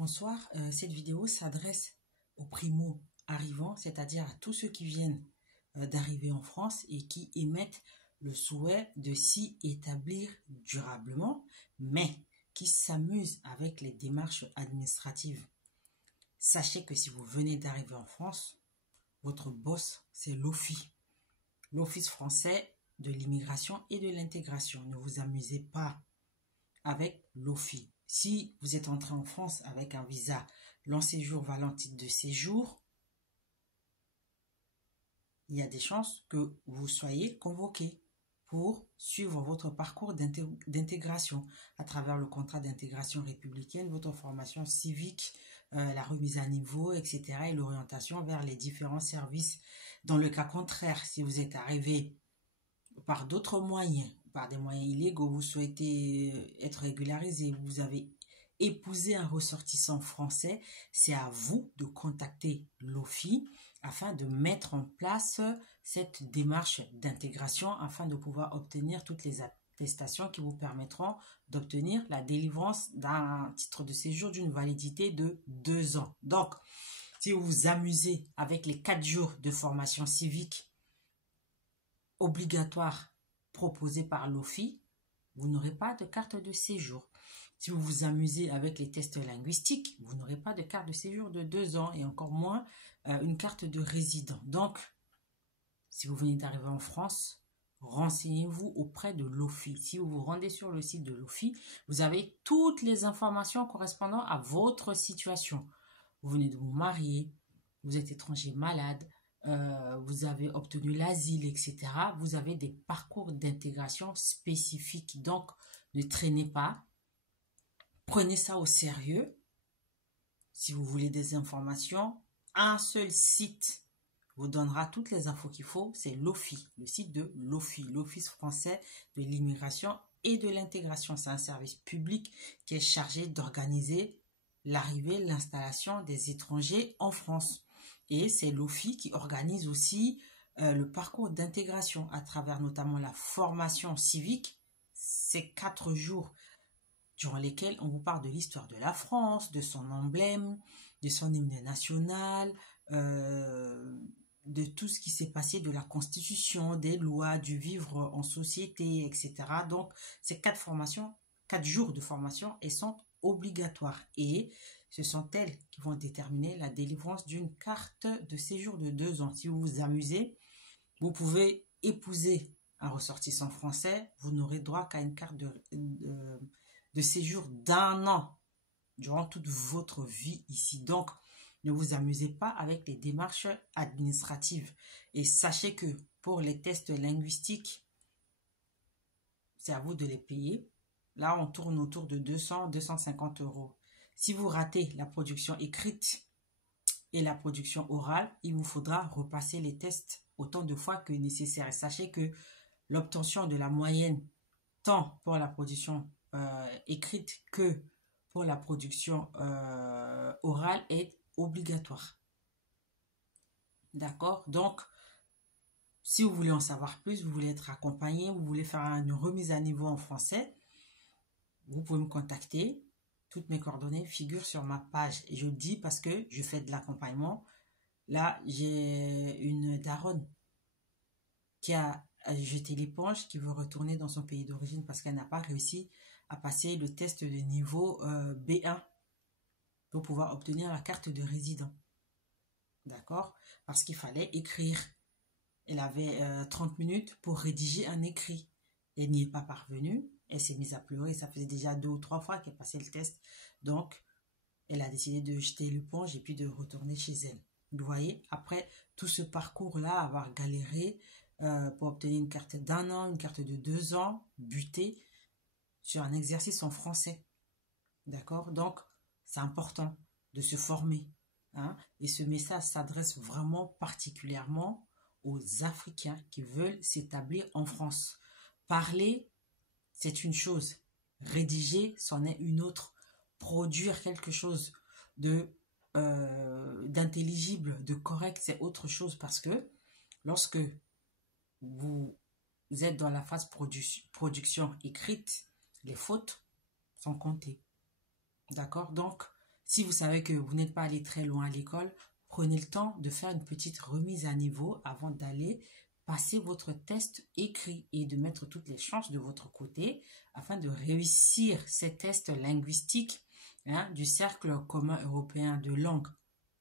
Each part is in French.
Bonsoir, cette vidéo s'adresse aux primo-arrivants, c'est-à-dire à tous ceux qui viennent d'arriver en France et qui émettent le souhait de s'y établir durablement, mais qui s'amusent avec les démarches administratives. Sachez que si vous venez d'arriver en France, votre boss, c'est l'OFII, l'Office français de l'immigration et de l'intégration. Ne vous amusez pas avec l'OFII. Si vous êtes entré en France avec un visa long séjour valant titre de séjour, il y a des chances que vous soyez convoqué pour suivre votre parcours d'intégration à travers le contrat d'intégration républicaine, votre formation civique, la remise à niveau, etc. et l'orientation vers les différents services. Dans le cas contraire, si vous êtes arrivé par d'autres moyens, par des moyens illégaux, vous souhaitez être régularisé, vous avez épousé un ressortissant français, c'est à vous de contacter l'OFII afin de mettre en place cette démarche d'intégration afin de pouvoir obtenir toutes les attestations qui vous permettront d'obtenir la délivrance d'un titre de séjour d'une validité de 2 ans. Donc, si vous vous amusez avec les 4 jours de formation civique obligatoire proposé par l'OFII, vous n'aurez pas de carte de séjour. Si vous vous amusez avec les tests linguistiques, vous n'aurez pas de carte de séjour de 2 ans et encore moins une carte de résident. Donc, si vous venez d'arriver en France, renseignez-vous auprès de l'OFII. Si vous vous rendez sur le site de l'OFII, vous avez toutes les informations correspondant à votre situation. Vous venez de vous marier, vous êtes étranger malade, vous avez obtenu l'asile, etc. Vous avez des parcours d'intégration spécifiques. Donc, ne traînez pas. Prenez ça au sérieux. Si vous voulez des informations, un seul site vous donnera toutes les infos qu'il faut. C'est l'OFII, le site de l'OFII, l'Office français de l'immigration et de l'intégration. C'est un service public qui est chargé d'organiser l'arrivée, l'installation des étrangers en France. Et c'est l'OFII qui organise aussi le parcours d'intégration à travers notamment la formation civique. Ces 4 jours durant lesquels on vous parle de l'histoire de la France, de son emblème, de son hymne national, de tout ce qui s'est passé, de la Constitution, des lois, du vivre en société, etc. Donc, ces 4 jours de formation, elles sont obligatoires et ce sont elles qui vont déterminer la délivrance d'une carte de séjour de 2 ans. Si vous vous amusez, vous pouvez épouser un ressortissant français, vous n'aurez droit qu'à une carte de séjour d'1 an durant toute votre vie ici. Donc, ne vous amusez pas avec les démarches administratives. Et sachez que pour les tests linguistiques, c'est à vous de les payer. Là, on tourne autour de 200-250 €. Si vous ratez la production écrite et la production orale, il vous faudra repasser les tests autant de fois que nécessaire. Et sachez que l'obtention de la moyenne, tant pour la production écrite que pour la production orale, est obligatoire. D'accord? Donc, si vous voulez en savoir plus, vous voulez être accompagné, vous voulez faire une remise à niveau en français, vous pouvez me contacter. Toutes mes coordonnées figurent sur ma page. Et je le dis parce que je fais de l'accompagnement. Là, j'ai une daronne qui a jeté l'éponge, qui veut retourner dans son pays d'origine parce qu'elle n'a pas réussi à passer le test de niveau B1 pour pouvoir obtenir la carte de résident. D'accord? Parce qu'il fallait écrire. Elle avait 30 minutes pour rédiger un écrit. Elle n'y est pas parvenue. Elle s'est mise à pleurer. Ça faisait déjà 2 ou 3 fois qu'elle passait le test. Donc, elle a décidé de jeter l'éponge et puis de retourner chez elle. Vous voyez, après tout ce parcours-là, avoir galéré pour obtenir une carte d'1 an, une carte de 2 ans, buté sur un exercice en français. D'accord? Donc, c'est important de se former. Hein? Et ce message s'adresse vraiment particulièrement aux Africains qui veulent s'établir en France. Parler, c'est une chose. Rédiger, c'en est une autre. Produire quelque chose d'intelligible, de correct, c'est autre chose parce que lorsque vous êtes dans la phase production écrite, les fautes sont comptées. D'accord? Donc, Si vous savez que vous n'êtes pas allé très loin à l'école, prenez le temps de faire une petite remise à niveau avant d'aller passer votre test écrit et de mettre toutes les chances de votre côté afin de réussir ces tests linguistiques du Cercle commun européen de langue.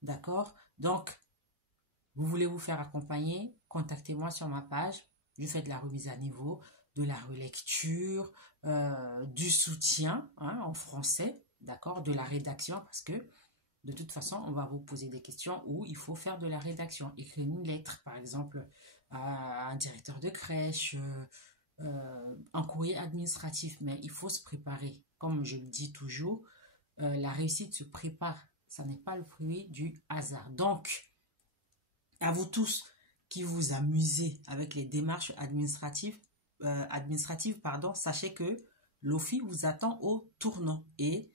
D'accord? Donc, vous voulez vous faire accompagner? Contactez-moi sur ma page. Je fais de la remise à niveau, de la relecture, du soutien en français, d'accord? De la rédaction parce que de toute façon, on va vous poser des questions où il faut faire de la rédaction. Écrire une lettre, par exemple, à un directeur de crèche, un courrier administratif. Mais il faut se préparer. Comme je le dis toujours, la réussite se prépare. Ça n'est pas le fruit du hasard. Donc, à vous tous qui vous amusez avec les démarches administratives, sachez que l'OFII vous attend au tournant et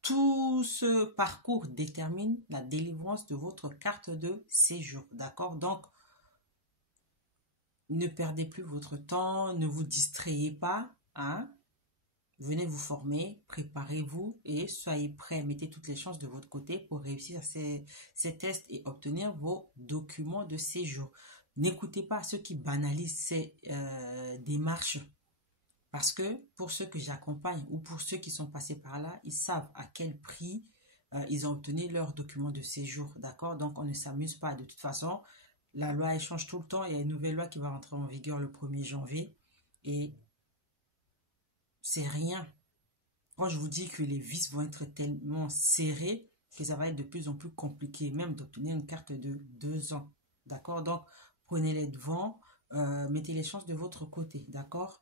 tout ce parcours détermine la délivrance de votre carte de séjour. D'accord? Donc, ne perdez plus votre temps, ne vous distrayez pas. Venez vous former, préparez-vous et soyez prêts. Mettez toutes les chances de votre côté pour réussir ces tests et obtenir vos documents de séjour. N'écoutez pas ceux qui banalisent ces démarches. Parce que pour ceux que j'accompagne ou pour ceux qui sont passés par là, ils savent à quel prix ils ont obtenu leurs documents de séjour. D'accord? Donc, on ne s'amuse pas. De toute façon, la loi elle change tout le temps. Il y a une nouvelle loi qui va rentrer en vigueur le 1er janvier. Et c'est rien. Quand je vous dis que les vis vont être tellement serrés que ça va être de plus en plus compliqué, même d'obtenir une carte de 2 ans. D'accord? Donc, prenez les devants, mettez les chances de votre côté. D'accord?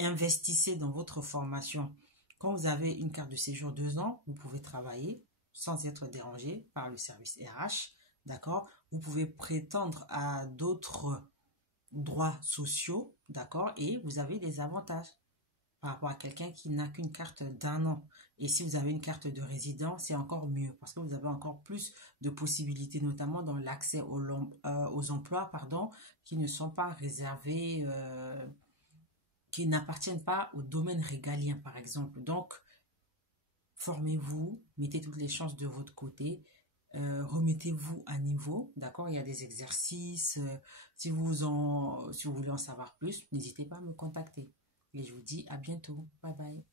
Investissez dans votre formation. Quand vous avez une carte de séjour 2 ans, vous pouvez travailler sans être dérangé par le service RH. D'accord? Vous pouvez prétendre à d'autres droits sociaux. D'accord? Et vous avez des avantages par rapport à quelqu'un qui n'a qu'une carte d'1 an. Et si vous avez une carte de résident, c'est encore mieux parce que vous avez encore plus de possibilités, notamment dans l'accès aux emplois, qui ne sont pas réservés, qui n'appartiennent pas au domaine régalien, par exemple. Donc, formez-vous, mettez toutes les chances de votre côté, remettez-vous à niveau, d'accord? Il y a des exercices. Si vous voulez en savoir plus, n'hésitez pas à me contacter. Et je vous dis à bientôt. Bye bye.